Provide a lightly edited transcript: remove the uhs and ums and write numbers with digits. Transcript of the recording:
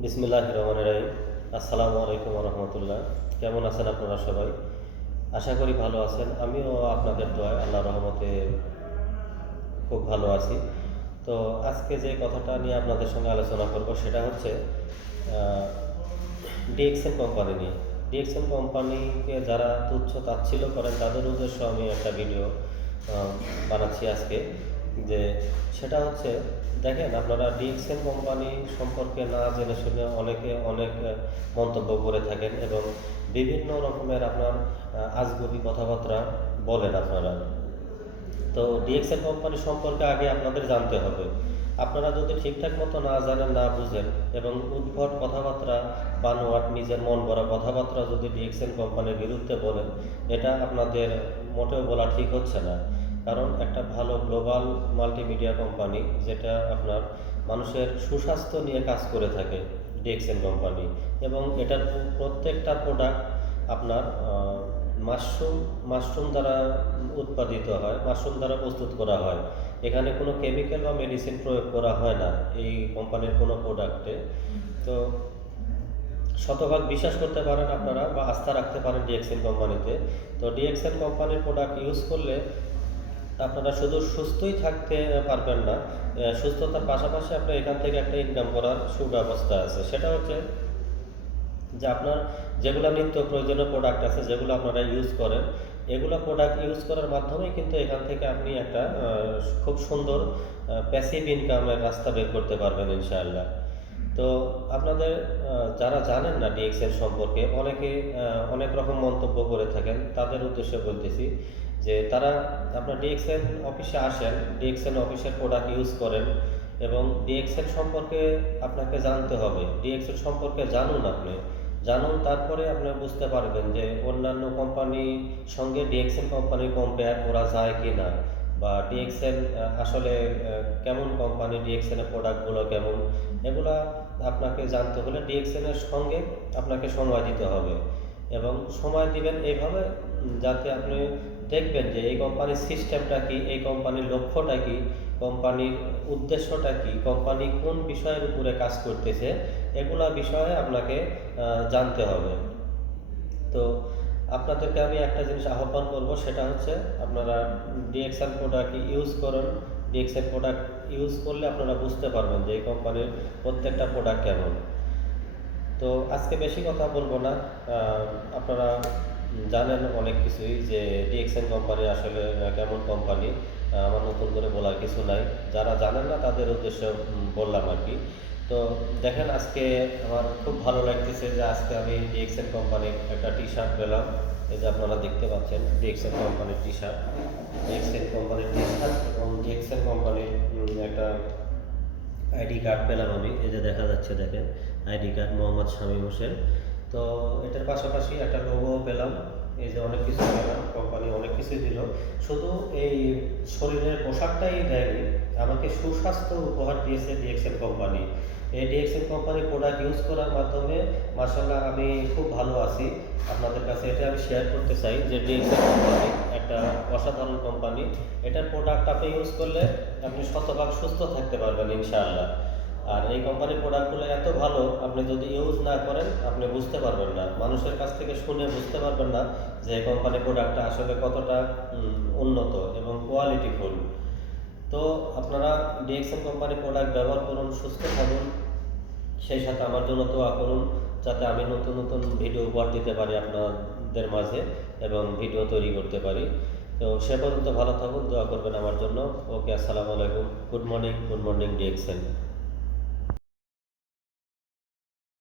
বিসমিল্লাহির রহমানির রহিম। আসসালামু আলাইকুম রহমতুল্লাহ। কেমন আছেন আপনারা সবাই? আশা করি ভালো আছেন। আমিও আপনাদের দোয়ায় আল্লাহর রহমতে খুব ভালো আছি। তো আজকে যে কথাটা নিয়ে আপনাদের সঙ্গে আলোচনা করব সেটা হচ্ছে ডিএক্সএল কোম্পানি নিয়ে। ডিএক্সএল কোম্পানিকে যারা তুচ্ছ তাচ্ছিল্য করেন তাদের উদ্দেশ্য আমি একটা ভিডিও বানাচ্ছি আজকে। যে সেটা হচ্ছে, দেখেন আপনারা ডিএক্সএল কোম্পানি সম্পর্কে না জেনে শুনে অনেকে অনেক মন্তব্য করে থাকেন এবং বিভিন্ন রকমের আপনার আজগুবি কথাবার্তা বলেন আপনারা। তো ডিএক্সএল কোম্পানি সম্পর্কে আগে আপনাদের জানতে হবে। আপনারা যদি ঠিকঠাক মতো না জানেন, না বুঝেন এবং উদ্ভট কথাবার্তা, বানোয়াট নিজের মন গড়া কথাবার্তা যদি ডিএক্সএল কোম্পানির বিরুদ্ধে বলেন, এটা আপনাদের মোটেও বলা ঠিক হচ্ছে না। কারণ একটা ভালো গ্লোবাল মাল্টিমিডিয়া কোম্পানি, যেটা আপনার মানুষের সুস্বাস্থ্য নিয়ে কাজ করে থাকে, ডিএক্সএল কোম্পানি। এবং এটার প্রত্যেকটা প্রোডাক্ট আপনার মাশরুম মাশরুম দ্বারা উৎপাদিত হয়, মাশরুম দ্বারা প্রস্তুত করা হয়। এখানে কোনো কেমিক্যাল বা মেডিসিন প্রয়োগ করা হয় না এই কোম্পানির কোনো প্রোডাক্টে। তো শতভাগ বিশ্বাস করতে পারেন আপনারা বা আস্থা রাখতে পারেন ডিএক্সএল কোম্পানিতে। তো ডিএক্সএল কোম্পানির প্রোডাক্ট ইউজ করলে আপনারা শুধু সুস্থই থাকতে পারবেন না, সুস্থতার পাশাপাশি আপনার এখান থেকে একটা ইনকাম করার সুব্যবস্থা আছে। সেটা হচ্ছে যে আপনার যেগুলো নিত্য প্রয়োজনীয় প্রোডাক্ট আছে, যেগুলো আপনারা ইউজ করেন, এগুলো প্রোডাক্ট ইউজ করার মাধ্যমেই কিন্তু এখান থেকে আপনি একটা খুব সুন্দর প্যাসিভ ইনকামের রাস্তা বের করতে পারবেন ইনশাআল্লাহ। তো আপনাদের যারা জানেন না ডিএক্সএল সম্পর্কে, অনেকে অনেক রকম মন্তব্য করে থাকেন, তাদের উদ্দেশ্যে বলতেছি যে তারা আপনার ডিএক্সএল অফিসে আসেন, ডিএক্সএল অফিসের প্রোডাক্ট ইউজ করেন এবং ডিএক্সএল সম্পর্কে আপনাকে জানতে হবে। ডিএক্সএল সম্পর্কে জানুন, আপনি জানুন, তারপরে আপনি বুঝতে পারবেন যে অন্যান্য কোম্পানির সঙ্গে ডিএক্সএল কোম্পানি কম্পেয়ার করা যায় কি না, বা ডিএক্সএল আসলে কেমন কোম্পানি, ডিএক্সএলের প্রোডাক্টগুলো কেমন, এগুলা আপনাকে জানতে হলে ডিএক্সএলের সঙ্গে আপনাকে সময় দিতে হবে। এবং সময় দিবেন এইভাবে যাতে আপনি দেখবেন যে এই কোম্পানির সিস্টেমটা কি, এই কোম্পানির লক্ষ্যটা কি, কোম্পানির উদ্দেশ্যটা কি, কোম্পানি কোন বিষয়ের উপরে কাজ করতেছে, এগুলা বিষয়ে আপনাকে জানতে হবে। তো আপনাদেরকে আমি একটা জিনিস আহ্বান করব, সেটা হচ্ছে আপনারা ডিএক্সএল প্রোডাক্ট ইউজ করুন। ডিএক্সএল প্রোডাক্ট ইউজ করলে আপনারা বুঝতে পারবেন যে এই কোম্পানির প্রত্যেকটা প্রোডাক্ট কেমন। তো আজকে বেশি কথা বলবো না। আপনারা জানেন অনেক কিছুই যে ডিএক্সএল কোম্পানি আসলে কেমন কোম্পানি। আমার নতুন করে বলার কিছু নাই। যারা জানেন না তাদের উদ্দেশ্যে বললাম আর কি। তো দেখেন, আজকে আমার খুব ভালো লাগতেছে যে আজকে আমি ডিএক্সএল কোম্পানির একটা টি শার্ট পেলাম। এই যে আপনারা দেখতে পাচ্ছেন ডিএক্সএল কোম্পানির টি শার্ট, ডিএক্সএল কোম্পানির টি শার্ট এবং ডিএক্সএল কোম্পানির একটা আইডি কার্ড পেলাম আমি। এই যে দেখা যাচ্ছে, দেখেন, আইডি কার্ড মোহাম্মদ শামীম হোসেন। তো এটার পাশাপাশি একটা লোগো পেলাম। এই যে অনেক কিছু পেলাম, কোম্পানি অনেক কিছু দিল। শুধু এই শরীরের পোশাকটাই দেয়নি, আমাকে সুস্বাস্থ্য উপহার দিয়েছে ডিএক্সএল কোম্পানি। এই ডিএক্সএল কোম্পানির প্রোডাক্ট ইউজ করার মাধ্যমে মার্শাল্লাহ আমি খুব ভালো আছি। আপনাদের কাছে এটা আমি শেয়ার করতে চাই যে ডিএক্সএল কোম্পানি একটা অসাধারণ কোম্পানি। এটার প্রোডাক্ট আপনি ইউজ করলে আপনি শতভাগ সুস্থ থাকতে পারবেন ইনশাআল্লাহ। আর এই কোম্পানির প্রোডাক্টগুলো এত ভালো, আপনি যদি ইউজ না করেন আপনি বুঝতে পারবেন না, মানুষের কাছ থেকে শুনে বুঝতে পারবেন না যে এই কোম্পানির প্রোডাক্টটা আসলে কতটা উন্নত এবং কোয়ালিটিফুল। তো আপনারা ডিএক্সএল কোম্পানির প্রোডাক্ট ব্যবহার করুন, সুস্থ থাকুন, সেই সাথে আমার জন্য দোয়া করুন যাতে আমি নতুন নতুন ভিডিও উপহার দিতে পারি আপনাদের মাঝে এবং ভিডিও তৈরি করতে পারি। তো সে পর্যন্ত ভালো থাকুন, দোয়া করবেন আমার জন্য। ওকে, আসসালামু আলাইকুম, good morning, good morning DXL.